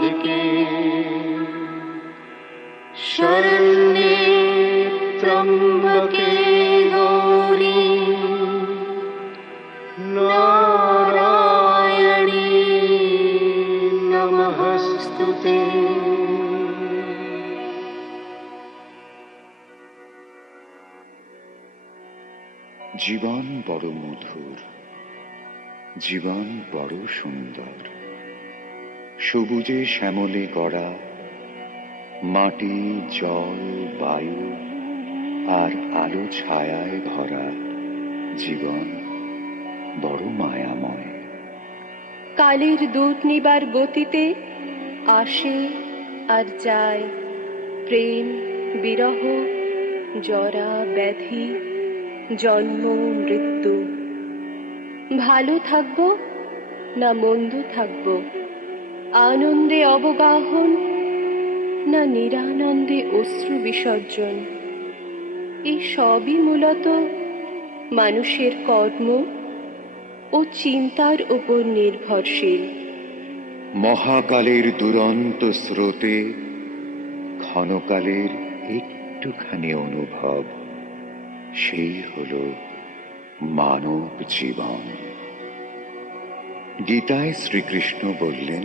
साधके शरण्ये त्र्यम्बके गौरी नारायणी नमस्तुते। জীবন বড় মধুর, জীবন বড় সুন্দর। সবুজে শ্যামলে গড়া, মাটি জল বায়ু আর আলো ছায়ায় ভরা জীবন বড় মায়াময়। কালের দূত নিবার গতিতে আসে আর যায় প্রেম বিরহ জরা ব্যাধি জন্ম মৃত্যু। ভালো থাকবো না মন্দ থাকবো, আনন্দে অবগাহন না নিরানন্দে অশ্রু বিসর্জন, এই সবই মূলত মানুষের কর্ম ও চিন্তার উপর নির্ভরশীল। মহাকালের দুরন্ত স্রোতে ক্ষণকালের একটুখানি অনুভব, সেই হল মানব জীবন। গীতায় শ্রীকৃষ্ণ বললেন,